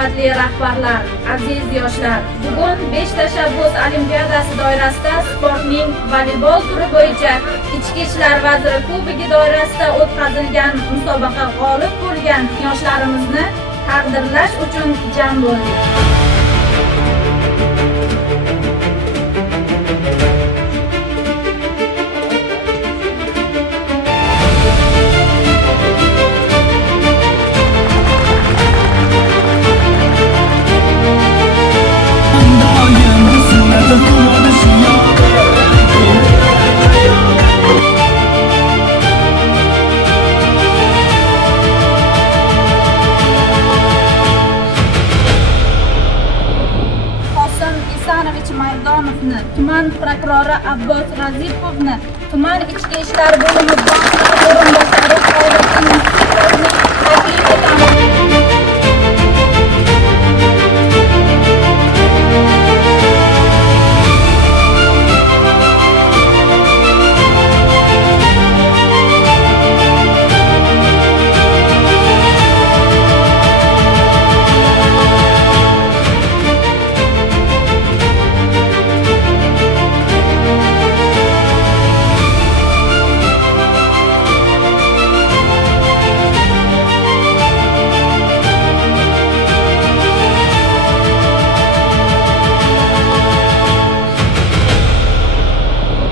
hurmatli rahbarlar, aziz yoshlar, bugun 5 tashabbus olimpiadasi doirasida sportning voleybol turi bo'yicha Ichki ishlar vaziri kubogi doirasida o'tkazilgan musobaqa g'olib bo'lgan yoshlarimizni taqdirlash uchun jam bo'ldik. Maydonovni, tuman prokurori Abbos Razipovni, tuman ichki ishlar bo'limi bosh o'rinbosari taklif